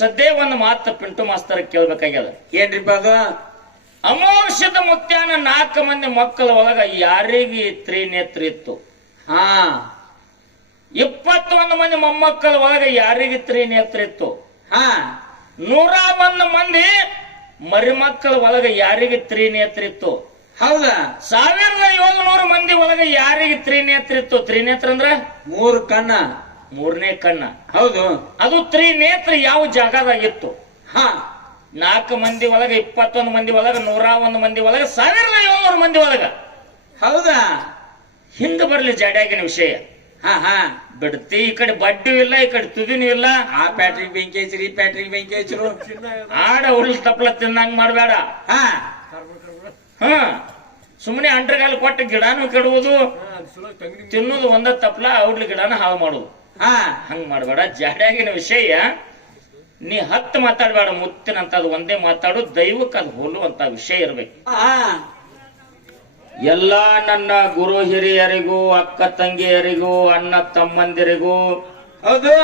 ಸದ್ಯ ಒಂದು ಮಾತು ಪಿಂಟು ಮಾಸ್ತರ್ ಕೇಳ್ಬೇಕಾಗ್ಯದ. ಏನ್ರಿಪ್ಪ ಅದು ಅಮೋಷದ ಮುತ್ಯಾನ ನಾಲ್ಕು ಮಂದಿ ಮಕ್ಕಳ ಒಳಗ ಯಾರಿಗೆ ತ್ರಿನೇತ್ರ ಇತ್ತು. ಹಾ. ಇಪ್ಪತ್ತೊಂದು ಮಂದಿ ಮೊಮ್ಮಕ್ಕಳ ಒಳಗ ಯಾರಿಗೆ ತ್ರಿನೇತ್ರ ಇತ್ತು. ಹಾ. ನೂರ ಒಂದು ಮಂದಿ ಮರಿಮಕ್ಕಳ ಒಳಗ ಯಾರಿಗೆ ತ್ರಿನೇತ್ರ ಇತ್ತು. ಹೌದಾ? ಸಾವಿರದ ಏಳ್ನೂರು ಮಂದಿ ಒಳಗ ಯಾರಿಗೆ ತ್ರಿನೇತ್ರ ಇತ್ತು. ತ್ರಿನೇತ್ರ ಅಂದ್ರ? ಮೂರು ಕಣ್ಣ. ಮೂರನೇ ಕಣ್ಣ ಹೌದು. ಅದು ತ್ರಿನೇತ್ರ ಯಾವ ಜಾಗದಾಗಿತ್ತು? ಹಾ. ನಾಲ್ಕು ಮಂದಿ ಒಳಗ ಇಪ್ಪತ್ತೊಂದು ಮಂದಿ ಒಳಗ ನೂರ ಒಂದು ಮಂದಿ ಒಳಗ ಸಾವಿರದ ಏಳ್ನೂರು ಮಂದಿ ಒಳಗ. ಹೌದಾ? ಹಿಂದೆ ಬರ್ಲಿ ಜಾಡ್ಯಾಗಿನ ವಿಷಯ. ಹಾ ಹಾ. ಬಿಡ್ತಿ ಈ ಕಡೆ ಬಡ್ಡಿ ಇಲ್ಲ ಈ ಕಡೆ ತುದಿನೂ ಇಲ್ಲ. ಆ ಪ್ಯಾಟ್ರಿಗ್ ಬೆಂಕಿ ಹಚ್ಚಿರಿ ಈ ಪ್ಯಾಟ್ರಿಗ್ ಬೆಂಕಿ ಹಚ್ಚಿರು ಆಡ ಉರುಳು ತಪ್ಪಲ ತಿನ್ನಂಗ್ ಮಾಡಬೇಡ. ಹಾ. ಹ. ಸುಮ್ಮನೆ ಅಂಡ್ರಗಾಲ್ ಕೊಟ್ಟು ಗಿಡನೂ ಕೆಡುವುದು. ತಿನ್ನೋದು ಒಂದ ತಪ್ಪಲ ಔಡ್ಲಿ ಗಿಡನ ಹಾಳು ಮಾಡುದು ಹಾ ಹಂಗ ಮಾಡಬೇಡ. ಜಾಡ್ಯಾಗಿನ ವಿಷಯ ನೀ ಹತ್ತು ಮಾತಾಡ್ಬೇಡ ಅದು ಒಂದೇ ಮಾತಾಡು ದೈವಕ್ಕೆ ಅದು ಹೋಲುವಂತ ವಿಷಯ ಇರ್ಬೇಕು. ಆ. ಎಲ್ಲಾ ನನ್ನ ಗುರು ಹಿರಿಯರಿಗೂ ಅಕ್ಕ ತಂಗಿಯರಿಗೂ ಅಣ್ಣ ತಮ್ಮಂದಿರಿಗೂ ಹೌದು.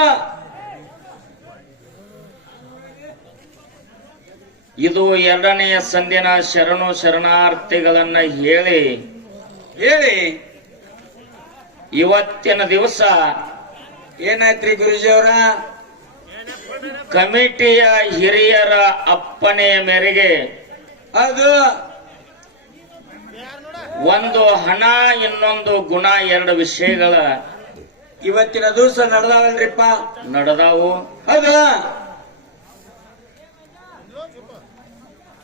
ಇದು ಎರಡನೆಯ ಸಂದಿನ ಶರಣು ಶರಣಾರ್ಥಿಗಳನ್ನ ಹೇಳಿ. ಹೇಳಿ. ಇವತ್ತಿನ ದಿವಸ ಏನಾಯ್ತ್ರಿ ಗುರುಜಿ ಅವರ? ಕಮಿಟಿಯ ಹಿರಿಯರ ಅಪ್ಪನೆಯ ಮೇರೆಗೆ ಅದು ಒಂದು ಹಣ ಇನ್ನೊಂದು ಗುಣ ಎರಡು ವಿಷಯಗಳ ಇವತ್ತಿನ ದಿವಸ ನಡೆದಾವಲ್ರಿಪ್ಪ? ನಡೆದಾವು. ಅದ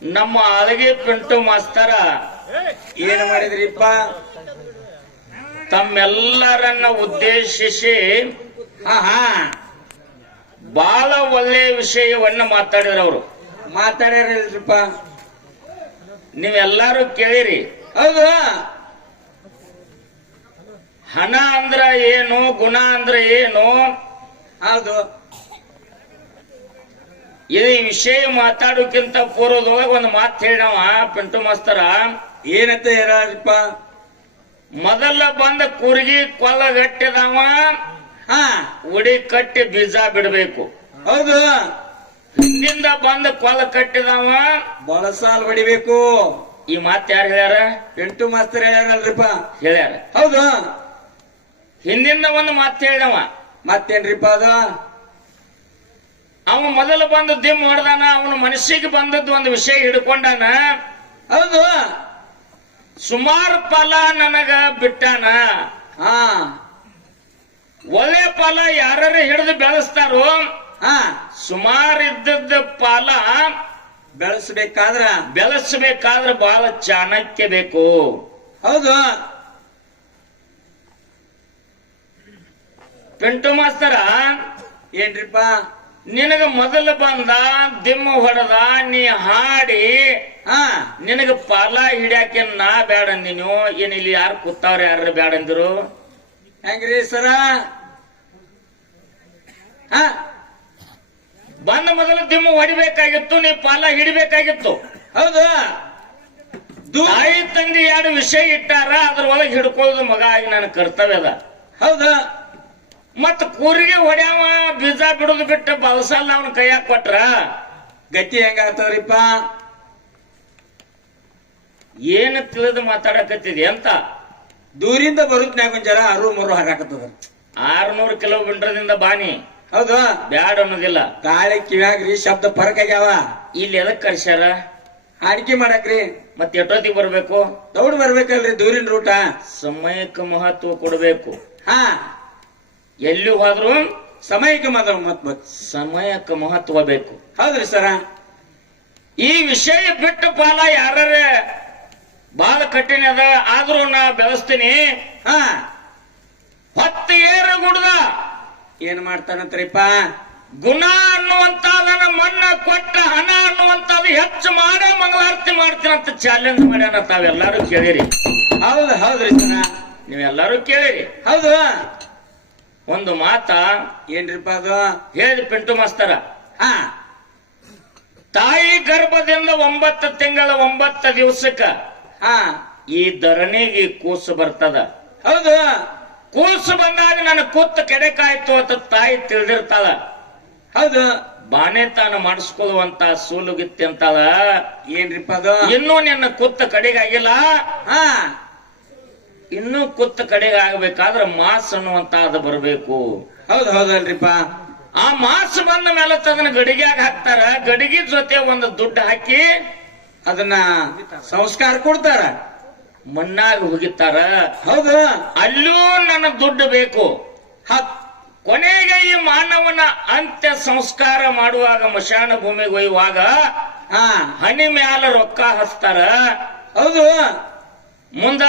ನಮ್ಮ ಅಳಗೆ ಪಿಂಟು ಮಾಸ್ತರ ಏನು ಮಾಡಿದ್ರಿಪ್ಪ? ತಮ್ಮೆಲ್ಲರನ್ನ ಉದ್ದೇಶಿಸಿ ಹಾ ಹಾ ಬಹಳ ಒಳ್ಳೆಯ ವಿಷಯವನ್ನ ಮಾತಾಡಿದ್ರು ಅವರು. ಮಾತಾಡ್ಯಾರಲ್ರಿಪ್ಪ. ನೀವೆಲ್ಲರೂ ಕೇಳಿರಿ. ಹೌದು. ಹಣ ಅಂದ್ರ ಏನು ಗುಣ ಅಂದ್ರ ಏನು? ಹೌದು. ಈ ವಿಷಯ ಮಾತಾಡೋಕ್ಕಿಂತ ಪೂರ್ವದೊಳಗೆ ಒಂದು ಮಾತು ಹೇಳಿದವ ಪಿಂಟು ಮಾಸ್ತರ. ಏನಂತ ಹೇಳಪ್ಪ ಮೊದಲ ಬಂದ ಕೂರ್ಗಿ ಕೊಲ್ಲಗಟ್ಟಿದವ ಹಾ ಉಡಿ ಕಟ್ಟಿ ಬೀಜ ಬಿಡಬೇಕು. ಹೌದು. ಹಿಂದಿಂದ ಬಂದ ಕೊಲ್ಲ ಕಟ್ಟಿದವ. ಬಳಸಾಲ್ ಹೊಡಿಬೇಕು ಈ ಮಾತು ಯಾರು ಹೇಳ್ಯಾರ? ಎಂಟು ಮಾಸ್ತರ್ ಹೇಳ್ಯಾರಲ್ರಿಪ್ಪ. ಹೇಳ್ಯಾರ. ಹೌದು. ಹಿಂದಿಂದ ಒಂದು ಮಾತು ಹೇಳಿದವ ಮತ್ತೇನ್ರಿಪ್ಪ ಅದು? ಅವ ಮೊದಲು ಬಂದು ದಿಮ್ ಹೊಡೆದಾನ ಅವನ ಮನಸ್ಸಿಗೆ ಬಂದದ್ದು ಒಂದು ವಿಷಯ ಹಿಡ್ಕೊಂಡಾನ. ಹೌದು. ಸುಮಾರು ಫಲ ನನಗ ಬಿಟ್ಟಾನ. ಒಳ್ಳೆ ಪಾಲ ಯಾರು ಹಿಡಿದು ಬೆಳೆಸ್ತಾರೋ ಹಾ. ಸುಮಾರು ಇದ್ದದ್ದ ಪಾಲ ಬೆಳೆಸ್ಬೇಕಾದ್ರ? ಬೆಳೆಸಬೇಕಾದ್ರೆ ಬಹಳ ಚಾಣಕ್ಯ ಬೇಕು. ಹೌದು. ಪಿಂಟು ಮಾಸ್ತರ ಏನ್ರಿಪ್ಪ? ನಿನಗ ಮೊದಲು ಬಂದ ದಿಮ್ಮ ಹೊಡೆದ ನೀ ಹಾಡಿ ಹಾ. ನಿನಗ ಪಾಲ ಹಿಡ್ಯಾಕೆ ನಾ ಬ್ಯಾಡ ಅಂದಿನಿ ಏನ್ ಇಲ್ಲಿ ಯಾರು ಕೂತಾವ್ರ ಯಾರು ಬ್ಯಾಡ ಅಂದಿರು ಹೆಂಗ್ರಿ ಸರ? ಹಾ? ಬಂದ ಮೊದಲು ದಿಮ್ಮ ಹೊಡಿಬೇಕಾಗಿತ್ತು ನೀ ಪಾಲ ಹಿಡಿಬೇಕಾಗಿತ್ತು. ಹೌದು. ತಾಯಿ ತಂದೆ ಎರಡು ವಿಷಯ ಇಟ್ಟಾರ ಅದ್ರೊಳಗೆ ಹಿಡ್ಕೊಳ್ಳೋದು ಮಗ ಆಗಿ ನನ್ನ ಕರ್ತವ್ಯ ಅದ. ಹೌದ. ಮತ್ ಕೂರಿಗೆ ಹೊಡ್ಯಾವ ಬೀಜ ಬಿಡುದು ಬಿಟ್ಟು ಬಲಸಲ್ಲ ಅವನ ಕೈಯಾಗ ಕೊಟ್ರ? ಗತಿ ಹೆಂಗಾಗ್ತದ್ರಿಪ್ಪ ಏನು ತಿಳಿದು ಮಾತಾಡಕತ್ತಿದೆ ಅಂತ? ದೂರಿಂದ ಬರುತ್ತನ್ಯಾಗ ಒಂದ್ ಜರ ಅರು ಮರು ಹಾಕಾಕತ್ತದ ಆರ್ನೂರು ಕಿಲೋಮೀಟರ್ದಿಂದ ಬಾನಿ ಹೌದು. ಬ್ಯಾಡ ಅನ್ನೋದಿಲ್ಲ. ಗಾಳಿ ಕಿವ್ಯಾಗ್ರಿ ಶಬ್ದ ಫರಕ್ ಆಗ್ಯಾವ ಇಲ್ಲಿ ಎದಕ್ ಕರ್ಸ್ಯಾರ? ಅಡಿಕೆ ಮಾಡಕ್ರಿ. ಮತ್ತೆ ಎಷ್ಟೊತ್ತಿಗೆ ಬರ್ಬೇಕು? ದೌಡ್ ಬರ್ಬೇಕಲ್ರಿ ದೂರಿನ ರೂಟ. ಸಮಯಕ್ಕೆ ಮಹತ್ವ ಕೊಡಬೇಕು. ಹಾ. ಎಲ್ಲಿ ಹೋದ್ರು ಸಮಯಕ್ಕೆ ಮಾತ್ರ ಮಹತ್ವ ಸಮಯಕ್ಕೆ ಮಹತ್ವ ಬೇಕು. ಹೌದ್ರಿ ಸರ. ಈ ವಿಷಯ ಬಿಟ್ಟು ಪಾಲ ಯಾರ ಬಹಳ ಕಠಿಣ ಅದ ಆದ್ರೂ ನಾ ಬೆಳೆಸ್ತೀನಿ. ಹಾ. ಹತ್ತು ಏರು ಗುಡ್ದ. ಏನ್ ಮಾಡ್ತಾನಂತ್ರಿಪ್ಪ? ಗುಣ ಅನ್ನುವಂತಾದನ ಮಣ್ಣ ಕೊಟ್ಟ ಹಣ ಅನ್ನುವಂಥದ್ದು ಹೆಚ್ಚು ಮಾಡ ಮಂಗಳಾರತಿ ಮಾಡ್ತೀನಿ ಅಂತ ಚಾಲೆಂಜ್ ಮಾಡ್ಯಾನ ತಾವೆಲ್ಲರೂ ಕೇಳಿರಿ. ಹೌದು ಹೌದ್ರಿ ಜನ ನೀವೆಲ್ಲರೂ ಕೇಳಿರಿ. ಹೌದು. ಒಂದು ಮಾತ ಏನ್ರಿಪ್ಪ ಅದು? ಹೇಳಿ ಪಿಂಟು ಮಾಸ್ತರ. ಹಾ. ತಾಯಿ ಗರ್ಭದಿಂದ ಒಂಬತ್ತು ತಿಂಗಳ ಒಂಬತ್ತು ದಿವಸಕ್ಕ ಹಾ. ಈ ಧರಣಿಗೆ ಕೂಸು ಬರ್ತದ. ಹೌದು. ಕೂಸು ಬಂದಾಗ ನನ್ನ ಕೂತು ಕೆಡಕಾಯ್ತು ಅಂತ ತಾಯಿ ತಿಳಿದಿರ್ತಾಳ. ಹೌದು ಬಾನೆತಾನ ಮಾಡಿಸ್ಕೊಳ್ಳುವಂತ ಸೂಲುಗಿತ್ತಿ ಅಂತಾಳ. ಏನ್ರಿಪ್ಪ ಅದು? ಇನ್ನೂ ನಿನ್ನ ಕುತ್ತ ಕಡೆಗಾಗಿಲ್ಲ ಹಾ. ಇನ್ನೂ ಕುತ್ತ ಕಡೆಗೆ ಆಗ್ಬೇಕಾದ್ರೆ ಮಾಸ್ ಅನ್ನುವಂತ ಅದು ಬರಬೇಕು. ಹೌದು ಹೌದಲ್ರಿಪ್ಪ ಆ ಮಾಸ್ ಬಂದ ಮೇಲೆ ಅದನ್ನ ಗಡಿಗ್ಯಾಗ ಹಾಕ್ತಾರ. ಗಡಿಗೆ ಜೊತೆ ಒಂದು ದುಡ್ಡು ಹಾಕಿ ಅದನ್ನ ಸಂಸ್ಕಾರ ಕೊಡ್ತಾರ. ಮಣ್ಣಾಗ ಹೋಗಿತ್ತಾರ ಹೌದ. ಅಲ್ಲೂ ನನ್ನ ದುಡ್ಡು ಬೇಕು. ಕೊನೆಗೆ ಈ ಮಾನವನ ಅಂತ್ಯ ಸಂಸ್ಕಾರ ಮಾಡುವಾಗ ಮಶಾನ ಭೂಮಿಗೆ ಒಯ್ಯುವಾಗ ಹಾ. ಹನಿ ಮ್ಯಾಲ ರೊಕ್ಕ ಹಚ್ತಾರ. ಹೌದು. ಮುಂದ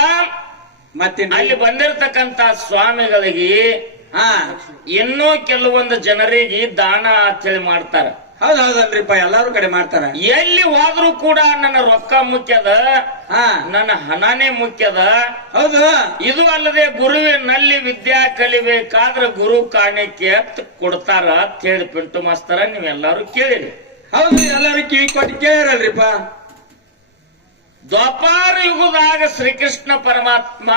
ಮತ್ತೆ ಅಲ್ಲಿ ಬಂದಿರತಕ್ಕಂತ ಸ್ವಾಮಿಗಳಿಗೆ ಹಾ. ಇನ್ನೂ ಕೆಲವೊಂದು ಜನರಿಗೆ ದಾನ ಅಂತೇಳಿ ಮಾಡ್ತಾರ. ಹೌದ್ ಹೌದಲ್ರಿಪ್ಪ ಎಲ್ಲಾರು ಕಡೆ ಮಾಡ್ತಾರ. ಎಲ್ಲಿ ಹೋದ್ರೂ ಕೂಡ ನನ್ನ ರೊಕ್ಕ ಮುಖ್ಯದ ಹಾ. ನನ್ನ ಹಣನೇ ಮುಖ್ಯದ. ಹೌದು. ಇದು ಅಲ್ಲದೆ ಗುರುವಿನಲ್ಲಿ ವಿದ್ಯಾ ಕಲಿಬೇಕಾದ್ರೆ ಗುರು ಕಾಣಿಕೆ ಅಂತ ಕೊಡ್ತಾರ ಅಂತ ಹೇಳಿ ಪಿಂಟು ಮಾಸ್ತರ ನೀವೆಲ್ಲಾರು ಕೇಳಿರಿ. ಹೌದು ಎಲ್ಲಾರು ಕಿವಿ ಕೊಟ್ಟು ಕೇಳಿರಲ್ರಿಪ್ಪ ದ್ವಾಪಾರ ಯುಗದಾಗ ಶ್ರೀಕೃಷ್ಣ ಪರಮಾತ್ಮ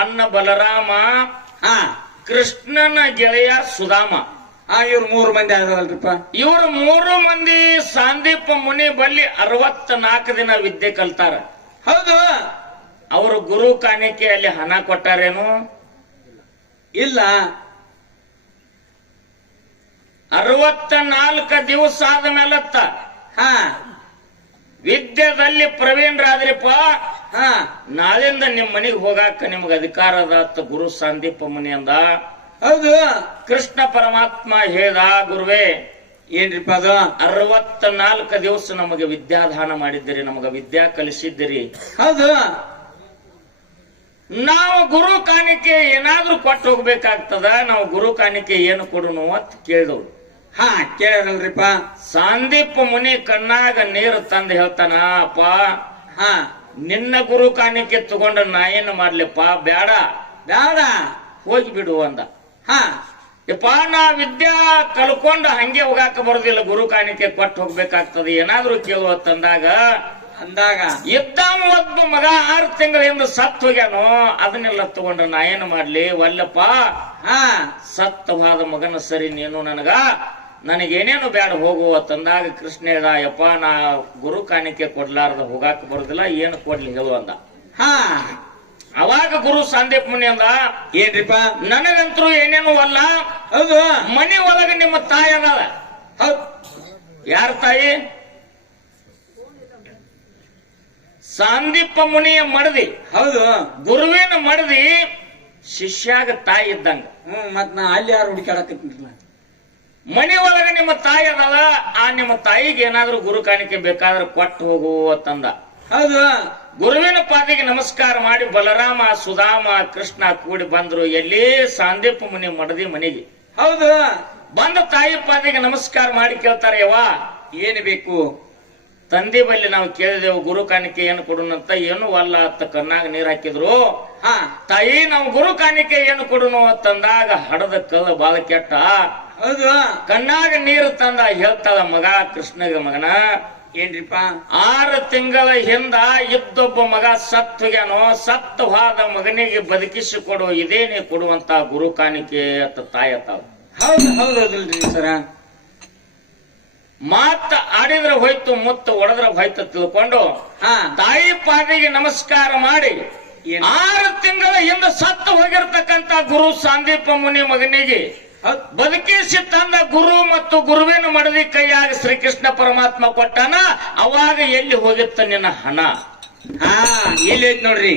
ಅನ್ನ ಬಲರಾಮ ಹಾ. ಕೃಷ್ಣನ ಗೆಳೆಯ ಸುಧಾಮ. ಹಾ ಇವ್ರು ಮೂರು ಮಂದಿ ಆಗಲ್ರಿಪ್ಪ ಇವರು ಮೂರು ಮಂದಿ ಸಾಂದೀಪ ಮುನಿ ಬಲ್ಲಿ ಅರವತ್ತ ನಾಲ್ಕು ದಿನ ವಿದ್ಯೆ ಕಲ್ತಾರ. ಹೌದು. ಅವರು ಗುರು ಕಾಣಿಕೆ ಅಲ್ಲಿ ಹಣ ಕೊಟ್ಟಾರೇನು? ಇಲ್ಲ. ಅರವತ್ತ ನಾಲ್ಕ ದಿವಸ ಆದ ಮೇಲತ್ತ. ಹಾ. ವಿದ್ಯೆದಲ್ಲಿ ಪ್ರವೀಣರಾದ್ರಿಪ್ಪ ಹಾ. ನಾಳಿಂದ ನಿಮ್ಮ ಮನೆಗೆ ಹೋಗಾಕ ನಿಮ್ಗೆ ಅಧಿಕಾರ ಅದ ಗುರು ಸಾಂದೀಪ ಮುನಿ ಅಂದ. ಹೌದು. ಕೃಷ್ಣ ಪರಮಾತ್ಮ ಹೇದ ಗುರುವೇ ಏನ್ರಿಪ್ಪ ಅದು? ಅರವತ್ತ ನಾಲ್ಕು ದಿವಸ ನಮಗೆ ವಿದ್ಯಾದಾನ ಮಾಡಿದ್ದೀರಿ ನಮಗೆ ವಿದ್ಯಾ ಕಲಿಸಿದ್ದೀರಿ. ಹೌದು. ನಾವು ಗುರು ಕಾಣಿಕೆ ಏನಾದ್ರೂ ಕೊಟ್ಟು ಹೋಗ್ಬೇಕಾಗ್ತದ ನಾವು ಗುರು ಕಾಣಿಕೆ ಏನು ಕೊಡೋಣ ಅಂತ ಕೇಳಿದವ್ರು. ಹಾ ಕೇಳಿರಲ್ರಿಪ್ಪ ಸಾಂದೀಪ್ ಮುನಿ ಕಣ್ಣಾಗ ನೀರು ತಂದು ಹೇಳ್ತಾನ ಅಪ್ಪ ಹಾ. ನಿನ್ನ ಗುರು ಕಾಣಿಕೆ ತಗೊಂಡ ನಾ ಏನು ಮಾಡ್ಲಿಪ್ಪ? ಬೇಡ ಬೇಡ ಹೋಗಿ ಬಿಡು ಅಂದ. ಹಾ. ಯಪ್ಪ ನಾ ವಿದ್ಯಾ ಕಲ್ಕೊಂಡ ಹಂಗೆ ಹೋಗಾಕ ಬರೋದಿಲ್ಲ. ಗುರು ಕಾಣಿಕೆ ಕೊಟ್ಟು ಹೋಗ್ಬೇಕಾಗ್ತದೆ. ಏನಾದ್ರೂ ಕೇಳುವ ತಂದಾಗ ಅಂದಾಗ ಇದ್ದ ಒಬ್ಬ ಮಗ ಆರು ತಿಂಗಳಿಂದ ಸತ್ತು ಹೋಗ್ಯಾನು ಅದನ್ನೆಲ್ಲ ತಗೊಂಡ ನಾ ಏನು ಮಾಡ್ಲಿ? ವಲ್ಲಪ್ಪ ಹಾ. ಸತ್ತವಾದ ಮಗನ ಸರಿ ನೀನು ನನಗ ನನಗೇನೇನು ಬೇಡ ಹೋಗುವ ತಂದಾಗ ಕೃಷ್ಣ ಹೇಳ್ದ ಯಪ್ಪ ನಾ ಗುರು ಕಾಣಿಕೆ ಕೊಡ್ಲಾರ್ದ ಹೋಗಾಕ ಬರೋದಿಲ್ಲ ಏನು ಕೊಡ್ಲಿ ಹೇಳು ಅಂದ. ಹಾ. ಅವಾಗ ಗುರು ಸಂದೀಪ್ ಮುನಿ ಅಂದ ಏನ್ರಿಪ್ಪ? ನನಗಂತರೂ ಏನೇನು ಅಲ್ಲ. ಹೌದು. ಮನೆ ಒಳಗೆ ನಿಮ್ಮ ತಾಯಿ ಅದಾಳ. ಹೌದ್. ಯಾರ ತಾಯಿ? ಸಂದೀಪ ಮುನಿಯ ಮಡದಿ. ಹೌದು. ಗುರುವಿನ ಮಡದಿ ಶಿಷ್ಯಾಗ ತಾಯಿ ಇದ್ದಂಗ. ಹ್ಮ್ ಮತ್ ನಾ ಅಲ್ಲಿ ಯಾರು ಹುಡುಕಾಡಕತ್ತಿಲ್ಲ ಮನೆ ಒಳಗೆ ನಿಮ್ಮ ತಾಯಿ ಅದಲ್ಲ ಆ ನಿಮ್ಮ ತಾಯಿಗೆ ಏನಾದ್ರೂ ಗುರು ಕಾಣಿಕೆ ಬೇಕಾದ್ರೆ ಕೊಟ್ಟು ಹೋಗು ಅಂತಂದ. ಹೌದು. ಗುರುವಿನ ಪಾದಿಗೆ ನಮಸ್ಕಾರ ಮಾಡಿ ಬಲರಾಮ ಸುಧಾಮ ಕೃಷ್ಣ ಕೂಡಿ ಬಂದ್ರು. ಎಲ್ಲಿ? ಸಾಂದೀಪ ಮುನಿ ಮಡದಿ ಮನೆಗೆ. ಹೌದು. ಬಂದ ತಾಯಿ ಪಾದಿಗೆ ನಮಸ್ಕಾರ ಮಾಡಿ ಕೇಳ್ತಾರೆ ಯವಾ ಏನು ಬೇಕು? ತಂದೆ ಬಲ್ಲಿ ನಾವು ಕೇಳಿದೆವು ಗುರು ಕಾಣಿಕೆ ಏನು ಕೊಡುನಂತ ಏನು ಅಲ್ಲ ಅಂತ ಕಣ್ಣಾಗ ನೀರ್ ಹಾಕಿದ್ರು. ಹಾ. ತಾಯಿ ನಾವು ಗುರು ಕಾಣಿಕೆ ಏನು ಕೊಡುನು ಅಂತಂದಾಗ ಹಡದ ಕಲ್ಲ ಬಾಳ ಕೆಟ್ಟ. ಹೌದು. ಕಣ್ಣಾಗ ನೀರು ತಂದ ಹೇಳ್ತಾಳ ಮಗ ಕೃಷ್ಣಗ ಮಗನ ಏನ್ರಿಪ್ಪ? ಆರು ತಿಂಗಳ ಹಿಂದ ಇದ್ದೊಬ್ಬ ಮಗ ಸತ್ ಹೋಗ್ಯಾನೋ ಸತ್ತು ಹೋದ ಮಗನಿಗೆ ಬದುಕಿಸಿ ಕೊಡು ಇದೇನೆ ಕೊಡುವಂತ ಗುರು ಕಾಣಿಕೆ ಅಂತ ತಾಯಿ ತಾವ್ ಹೌದು ಹೌದೌದಿಲ್ರಿ ಸರ. ಮಾತ ಆಡಿದ್ರೆ ಹೋಯ್ತು ಮುತ್ತು ಒಡೆದ್ರೆ ಹೋಯ್ತು ತಿಳ್ಕೊಂಡು ಹಾ. ತಾಯಿ ಪಾದಿಗೆ ನಮಸ್ಕಾರ ಮಾಡಿ ಆರು ತಿಂಗಳ ಹಿಂದೆ ಸತ್ತು ಹೋಗಿರ್ತಕ್ಕಂತ ಗುರು ಸಾಂದೀಪ ಮುನಿ ಮಗನಿಗೆ ಬದುಕಿಸಿ ತಂದ ಗುರು ಮತ್ತು ಗುರುವಿನ ಮಡದಿ ಕೈಯಾಗ ಶ್ರೀಕೃಷ್ಣ ಪರಮಾತ್ಮ ಕೊಟ್ಟಾನ ಅವಾಗ ಎಲ್ಲಿ ಹೋಗಿತ್ತ ನಿನ್ನ ಹಣ? ಹಾ ಇಲ್ಲಿ ಐತ್ ನೋಡ್ರಿ.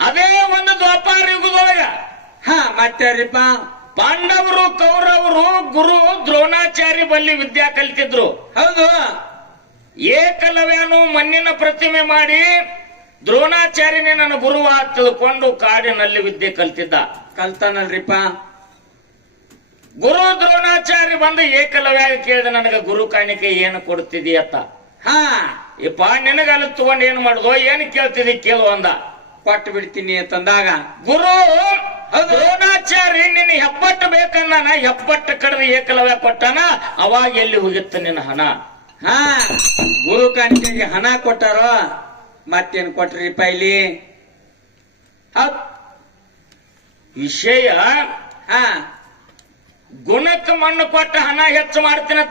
ಅದೇ ಒಂದು ದ್ವಾಪಾರ ಯುಗದೊಳಗ. ಹಾ ಮತ್ತಾರಿಪ್ಪ ಪಾಂಡವರು ಕೌರವರು ಗುರು ದ್ರೋಣಾಚಾರ್ಯ ಬಲ್ಲಿ ವಿದ್ಯಾ ಕಲಿತಿದ್ರು. ಹೌದು. ಏಕಲವ್ಯನು ಮಣ್ಣಿನ ಪ್ರತಿಮೆ ಮಾಡಿ ದ್ರೋಣಾಚಾರ್ಯನೇ ನನ್ನ ಗುರುವ ತಿಳ್ಕೊಂಡು ಕಾಡಿನಲ್ಲಿ ವಿದ್ಯೆ ಕಲ್ತಿದ್ದ. ಕಲ್ತಾನಲ್ರಿಪ್ಪ. ಗುರು ದ್ರೋಣಾಚಾರ್ಯ ಬಂದು ಏಕಲವ್ಯ ಕೇಳಿದ ನನಗೆ ಗುರು ಕಾಣಿಕೆ ಏನು ಕೊಡ್ತಿದೀಯತ್ತ? ಹಾ. ಯಪ್ಪ ನಿನಗಲ್ಲ ತಗೊಂಡು ಏನ್ ಮಾಡುದು ಏನ್ ಕೇಳ್ತಿದಿ ಕೇಳು ಅಂದ. ಕೊಟ್ಟು ಬಿಡ್ತೀನಿ ಅಂತಂದಾಗ ಗುರು ದ್ರೋಣಾಚಾರ್ಯ ನಿನ್ನ ಹೆಪ್ಪಟ್ಟು ಬೇಕಂದಾನ ಹೆಪ್ಪಟ್ಟು ಕಡಿದು ಏಕಲವ್ಯ ಕೊಟ್ಟಾನ ಅವಾಗ ಎಲ್ಲಿ ಹೋಗಿತ್ತ ನಿನ್ನ ಹಣ? ಹಾ. ಗುರು ಕಾಣಿಕೆಗೆ ಹಣ ಕೊಟ್ಟಾರೋ? ಮತ್ತೇನ್ ಕೊಟ್ರಿಪ್ಪ ಪೈಲಿ? ಹೌದ್. ವಿಷಯ ಹಾ. ಗುಣಕ್ಕೆ ಮಣ್ಣು ಕೊಟ್ಟ ಹಣ ಹೆಚ್ಚು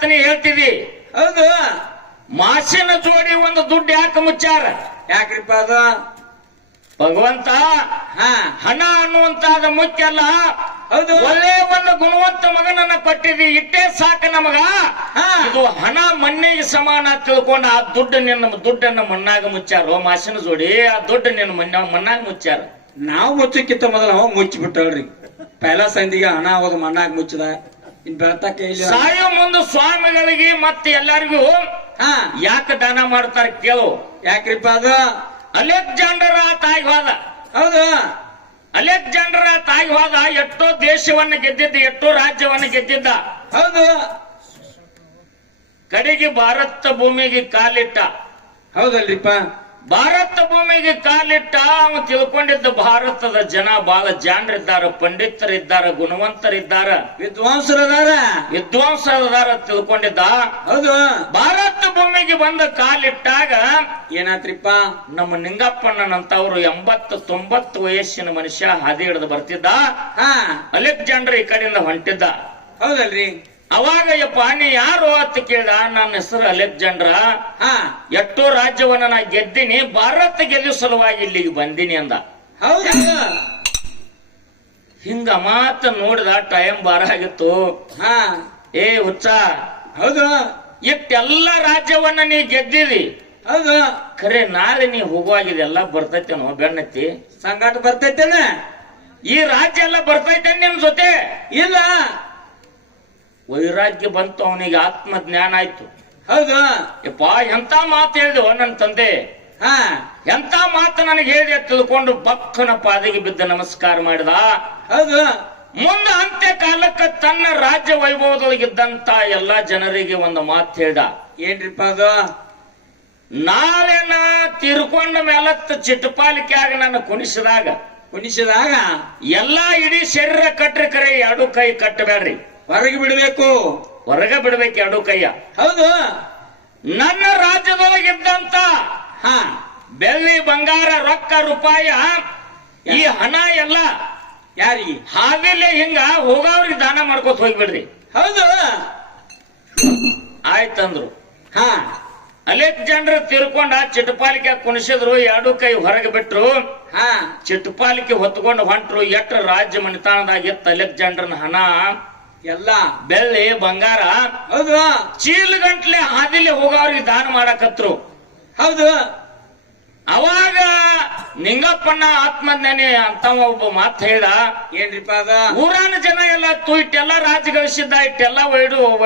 ನೀ ಹೇಳ್ತೀವಿ ಹೌದು. ಮಾಸಿನ ಜೋಡಿ ಒಂದು ದುಡ್ಡು ಯಾಕೆ ಮುಚ್ಚಾರ? ಯಾಕ್ರಿಪ್ಪ ಅದು? ಭಗವಂತ ಹಾ. ಹಣ ಅನ್ನುವಂತಾದ ಮುಖ್ಯ ಅಲ್ಲ. ಒಳ್ಳೆ ಒಂದು ಗುಣವಂತ ಮಗನನ್ನ ಕೊಟ್ಟಿದ್ದಿ ಇಟ್ಟೇ ಸಾಕು ನಮಗ. ಇದು ಹಣ ಮಣ್ಣಿಗೆ ಸಮಾನ ತಿಳ್ಕೊಂಡು ಆ ದುಡ್ಡು ನಿನ್ನ ದುಡ್ಡನ್ನ ಮಣ್ಣಾಗ ಮುಚ್ಚಾರ ಮಾಸಿನ ಜೋಡಿ ಆ ದುಡ್ಡು ನಿನ್ನ ಮಣ್ಣ ಮಣ್ಣಾಗ ಮುಚ್ಚಾರ ನಾವು ಮುಚ್ಚಕ್ಕಿಂತ ಮೊದಲ ಅವ ಮುಚ್ಚಿಬಿಟ್ಟವ್ರಿ. ಪೈಲಾ ಸಂದಿಗೆ ಹಣ ಹೋದ ಮಣ್ಣಾಗ ಮುಚ್ಚದ. ಇನ್ ಬೆಳತಕ್ಕ ಇಲ್ಲಿ ಸಾಯೋ ಮುಂದೆ ಸ್ವಾಮಿಗಳಿಗೆ ಮತ್ತೆ ಎಲ್ಲರಿಗೂ ಹಾ. ಯಾಕೆ ದಾನ ಮಾಡ್ತಾರ ಕೇಳು. ಯಾಕ್ರಿಪ್ಪ ಅದು? ಅಲೆಕ್ಸಾಂಡರ್ ತಾಯಿ ಹೋದ. ಹೌದು. ಅಲೆಕ್ಸಾಂಡರ್ ತಾಯಿ ಹೋದ ಎಷ್ಟೋ ದೇಶವನ್ನು ಗೆದ್ದಿದ್ದ ಎಷ್ಟೋ ರಾಜ್ಯವನ್ನು ಗೆದ್ದಿದ್ದ. ಹೌದು. ಕಡೆಗೆ ಭಾರತ ಭೂಮಿಗೆ ಕಾಲಿಟ್ಟ. ಹೌದಲ್ರಿಪ್ಪ. ಭಾರತ ಭೂಮಿಗೆ ಕಾಲಿಟ್ಟ ಅವ ತಿಳ್ಕೊಂಡಿದ್ದ ಭಾರತದ ಜನ ಬಹಳ ಜಾಣರಿದ್ದಾರ ಪಂಡಿತರಿದ್ದಾರ ಗುಣವಂತರಿದ್ದಾರ. ವಿದ್ವಾಂಸರದಾರ. ವಿದ್ವಾಂಸರದಾರ ತಿಳ್ಕೊಂಡಿದ್ದ. ಹೌದು. ಭಾರತ ಭೂಮಿಗೆ ಬಂದ ಕಾಲಿಟ್ಟಾಗ ಏನಾತ್ರಿಪ್ಪ? ನಮ್ಮ ನಿಂಗಪ್ಪಣ್ಣನಂತವ್ರು ಎಂಬತ್ತು ತೊಂಬತ್ತು ವಯಸ್ಸಿನ ಮನುಷ್ಯ ಹಾದಿ ಹಿಡಿದು ಬರ್ತಿದ್ದ. ಅಲೆಕ್ಸಾಂಡರ್ ಈ ಕಡೆಯಿಂದ ಹೊಂಟಿದ್ದ. ಹೌದಲ್ರಿ. ಅವಾಗ ಯಪ್ಪ ನೀ ಯಾರು ಅಂತ ಕೇಳ್ದ ನನ್ನ ಹೆಸರು ಅಲೆಕ್ಸಾಂಡ್ರ ಹಾ. ಎಷ್ಟೋ ರಾಜ್ಯವನ್ನ ನಾ ಗೆದ್ದಿನಿ ಭಾರತ ಗೆಲ್ಲುವ ಸಲುವಾಗಿ ಇಲ್ಲಿಗೆ ಬಂದಿನಿ ಅಂದ. ಹೌದ ಹಿಂಗ ಮಾತ ನೋಡಿದ ಟೈಮ್ ಬಾರ ಆಗಿತ್ತು. ಹಾ. ಏ ಹುಚ್ಚ. ಹೌದು. ಇಟ್ಟೆಲ್ಲ ರಾಜ್ಯವನ್ನ ನೀ ಗೆದ್ದಿರಿ ಹೌದು. ಖರೆ ನಾಳೆ ನೀ ಹೋಗುವಾಗ ಇದೆಲ್ಲ ಬರ್ತೈತೇನೋ ಬೆನ್ನತ್ತಿ? ಸಂಗಾಟ ಬರ್ತೈತೇನ? ಈ ರಾಜ್ಯ ಎಲ್ಲ ಬರ್ತೈತೆ ನಿನ್ ಜೊತೆ? ಇಲ್ಲ. ವೈರಾಗ್ಯ ಬಂತು ಅವನಿಗೆ ಆತ್ಮ ಜ್ಞಾನ ಆಯ್ತು. ಹೌದಾ. ಯಪ್ಪ ಎಂತ ಮಾತು ಹೇಳಿದೆವು ನನ್ನ ತಂದೆ? ಹಾ. ಎಂತ ಮಾತು ನನಗೆ ಹೇಳಿದೆ ತಿಳ್ಕೊಂಡು ಬಕ್ಕನ ಪಾದಿಗೆ ಬಿದ್ದ ನಮಸ್ಕಾರ ಮಾಡಿದ. ಹೌದು. ಮುಂದೆ ಅಂತ್ಯ ಕಾಲಕ್ಕೆ ತನ್ನ ರಾಜ್ಯ ವೈಭವದೊಳಗಿದ್ದಂತ ಎಲ್ಲಾ ಜನರಿಗೆ ಒಂದು ಮಾತು ಹೇಳ್ದ. ಏನ್ರಿಪ್ಪ ಅದು? ನಾಳೆ ನಾ ತಿರ್ಕೊಂಡ ಮೇಲತ್ತ ಚಿಟ್ಟಪಾಲಿಕೆ ಆಗ ನನ್ನ ಕುಣಿಸಿದಾಗ. ಕುಣಿಸಿದಾಗ? ಎಲ್ಲಾ ಇಡೀ ಶರೀರ ಕಟ್ಟ್ರಿ ಕರೆ ಎರಡು ಕೈ ಕಟ್ಟಬೇಡ್ರಿ. ಹೊರಗೆ ಬಿಡಬೇಕು. ಹೊರಗೆ ಬಿಡಬೇಕು ಎರಡು ಕೈಯ. ಹೌದು. ನನ್ನ ರಾಜ್ಯದೊಳಗಿದ್ದಂತ ಹ. ಬೆಳ್ಳಿ ಬಂಗಾರ ರೊಕ್ಕ ರೂಪಾಯ ಈ ಹಣ ಎಲ್ಲ ಯಾರಿಗೆ? ಹಾದಿಲೆ ಹಿಂಗ ಹೋಗೋವ್ರಿಗೆ ದಾನ ಮಾಡ್ಕೋತ ಹೋಗ್ಬಿಡ್ರಿ. ಹೌದು. ಆಯ್ತಂದ್ರು. ಹಾ. ಅಲೆಕ್ಸಾಂಡರ್ ತಿರ್ಕೊಂಡ ಚಿಟಪಾಲಿಕೆ ಕುಣಿಸಿದ್ರು ಎರಡು ಕೈ ಹೊರಗೆ ಬಿಟ್ರು. ಹ. ಚಿಟಪಾಲಿಕೆ ಹೊತ್ಕೊಂಡು ಹೊಂಟ್ರು ಎಟ್ರ ರಾಜ್ಯ ಮಣಿತಾಣದಾಗಿತ್ತು ಅಲೆಕ್ಸಾಂಡರ್ನ ಹಣ. ಎಲ್ಲ. ಬೆಳ್ಳಿ ಬಂಗಾರ. ಹೌದು. ಚೀಲ ಗಂಟ್ಲೆ ಹಾದಿಲಿ ಹೋಗೋರಿಗೆ ದಾನ ಮಾಡಕತ್ರು. ಹೌದು. ಅವಾಗ ನಿಂಗಪ್ಪನ ಆತ್ಮಜ್ಞಾನಿ ಅಂತ ಒಬ್ಬ ಮಾತು ಹೇಳ್ದ ಏನ್ರಿಪ್ಪ ಅದ? ಊರಾನ ಜನ ಎಲ್ಲ ತು ಇಟ್ಟೆಲ್ಲ ರಾಜ ಗಳಿಸಿದ್ದ ಇಟ್ಟೆಲ್ಲ ವೈಡು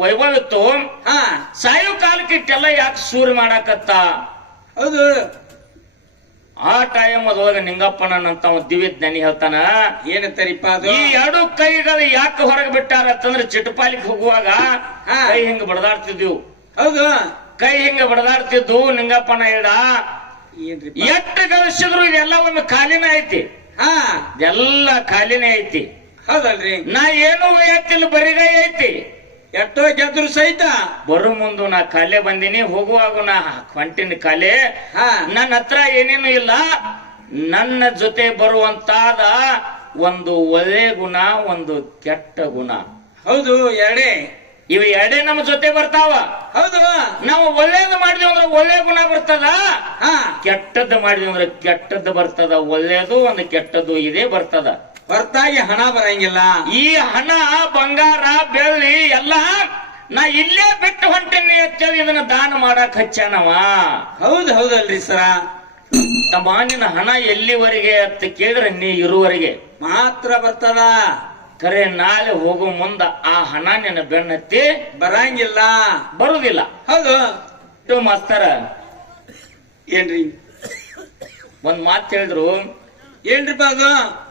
ವೈಭವ ಇತ್ತು ಹಾ. ಸಾಯೋ ಕಾಲಕ್ಕೆ ಇಟ್ಟೆಲ್ಲ ಯಾಕೆ ಸೂರು ಮಾಡಾಕತ್ತ? ಹೌದು. ಆ ಟೈಮ್ ಅದೊಳಗ ನಿಂಗಪ್ಪನಂತ ಅವ್ನ ದಿವ್ಯ ಜ್ಞಾನಿ ಹೇಳ್ತಾನ ಏನಂತಾರಿಪ್ಪ ಅದು? ಈ ಎರಡು ಕೈಗಳು ಯಾಕೆ ಹೊರಗೆ ಬಿಟ್ಟಾರ ಅಂತಂದ್ರೆ ಚಿಟ್ಟಪಾಲಿಗೆ ಹೋಗುವಾಗ ಹಾ. ಕೈ ಹಿಂಗ ಬಡದಾಡ್ತಿದ್ವು. ಹೌದು. ಕೈ ಹಿಂಗ ಬಡದಾಡ್ತಿದ್ವು ನಿಂಗಪ್ಪನ ಹೇಳ್ದ. ಎಷ್ಟು ಎಟ್ಟು ಗಳಿಸಿದ್ರು ಇದೆಲ್ಲ ಒಂದು ಖಾಲಿನ ಐತಿ. ಹಾ. ಇದೆಲ್ಲ ಖಾಲಿನೇ ಐತಿ. ಹೌದಲ್ರಿ. ನಾ ಏನು ಬರಿಗೈ ಐತಿ. ಎಷ್ಟೋ ಗೆದ್ರು ಸಹಿತ. ಬರು ಮುಂದು ನಾ ಕಲೆ ಬಂದಿನಿ ಹೋಗುವಾಗ ನಾ ಕಂಟಿನ ಕಲೆ ನನ್ನ ಹತ್ರ ಏನೇನು ಇಲ್ಲ. ನನ್ನ ಜೊತೆ ಬರುವಂತಾದ ಒಂದು ಒಳ್ಳೆ ಗುಣ ಒಂದು ಕೆಟ್ಟ ಗುಣ. ಹೌದು ಎರಡೇ. ಇವು ಎರಡೇ ನಮ್ಮ ಜೊತೆ ಬರ್ತಾವ. ಹೌದು. ನಾವು ಒಳ್ಳೇದು ಮಾಡಿದ್ವಿ ಅಂದ್ರೆ ಒಳ್ಳೆ ಗುಣ ಬರ್ತದ? ಕೆಟ್ಟದ್ದು ಮಾಡಿದ್ವಿ ಅಂದ್ರೆ ಕೆಟ್ಟದ್ದು ಬರ್ತದ ಒಳ್ಳೇದು ಒಂದು ಕೆಟ್ಟದ್ದು ಇದೇ ಬರ್ತದ. ಹೊರತಾಗಿ ಹಣ ಬರಂಗಿಲ್ಲ. ಈ ಹಣ ಬಂಗಾರ ಬೆಳ್ಳಿ ಎಲ್ಲ ನಾ ಇಲ್ಲೇ ಬಿಟ್ಟು ಹೊಂಟೇನಿ ಅಂತೇಳಿ ಇದನ್ನ ದಾನ ಮಾಡಕ್ ಹಚ್ಚಾನವ. ಹೌದು ಹೌದಲ್ರಿ ಸರ. ತಮ್ಮ ನಿನ್ನ ಹಣ ಎಲ್ಲಿವರೆಗೆ ಅಂತ ಕೇಳಿದ್ರೆ ನೀ ಇರುವರೆಗೆ ಮಾತ್ರ ಬರ್ತದ. ಕರೆ ನಾಳೆ ಹೋಗೋ ಮುಂದ ಆ ಹಣ ನಿನ್ನ ಬೆನ್ನತ್ತಿ ಬರಂಗಿಲ್ಲ. ಬರುದಿಲ್ಲ. ಹೌದು. ಇಟ್ಟು ಮಾಸ್ತರ ಏನ್ರಿ? ಒಂದ್ ಮಾತು ಹೇಳಿದ್ರು. ಏನ್ರಿಪ್ಪ ಅದು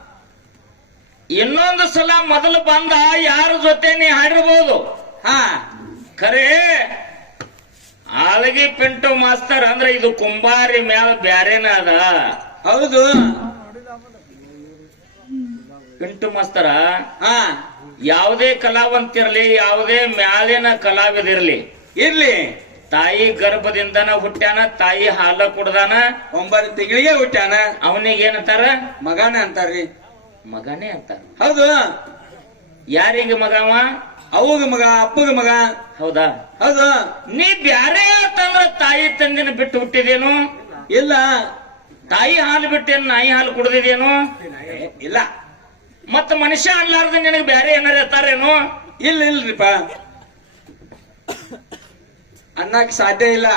ಇನ್ನೊಂದು ಸಲ ಮೊದಲು ಬಂದ ಯಾರ ಜೊತೆ ನೀ ಹಾಡಿರ್ಬೋದು? ಹಾ. ಖರೆ ಆಲಗಿ ಪಿಂಟು ಮಾಸ್ತರ್ ಅಂದ್ರೆ ಇದು ಕುಂಬಾರಿ ಮ್ಯಾಲ ಬ್ಯಾರೇನ ಅದ? ಹೌದು. ಪಿಂಟು ಮಾಸ್ತರ ಹಾ. ಯಾವುದೇ ಕಲಾವಂತಿರ್ಲಿ ಯಾವುದೇ ಮ್ಯಾಲಿನ ಕಲಾವಿದಿರ್ಲಿ. ಇರ್ಲಿ. ತಾಯಿ ಗರ್ಭದಿಂದನ ಹುಟ್ಟ್ಯಾನ ತಾಯಿ ಹಾಲ ಕುಡ್ದಾನ. ಒಂಬತ್ತು ತಿಂಗಳಿಗೆ ಹುಟ್ಟ್ಯಾನ. ಅವನಿಗೆ ಏನಂತಾರ ಮಗನ ಅಂತಾರ್ರಿ. ಮಗನೇ ಅಂತಾರ ಹೌದು. ಯಾರಿಗೆ ಮಗವ? ಅವಾಗ ಮಗ ಅಪ್ಪಗ ಮಗ. ಹೌದಾ? ಹೌದು. ನೀ ಬ್ಯಾರೆ ಅಂತಂದ್ರ ತಾಯಿ ತಂದಿನ ಬಿಟ್ಟು ಹುಟ್ಟಿದೇನು? ಇಲ್ಲ. ತಾಯಿ ಹಾಲು ಬಿಟ್ಟೇನು ನಾಯಿ ಹಾಲು ಕುಡ್ದಿದೇನು? ಇಲ್ಲ. ಮತ್ತ ಮನುಷ್ಯ ಅನ್ಲಾರ್ದ ನಿನಗೆ ಬ್ಯಾರೆ ಏನಾರ ಇರ್ತಾರೇನು ಇಲ್ಲ ಇಲ್ರಿಪ್ಪ. ಅನ್ನಕ್ ಸಾಧ್ಯ ಇಲ್ಲ.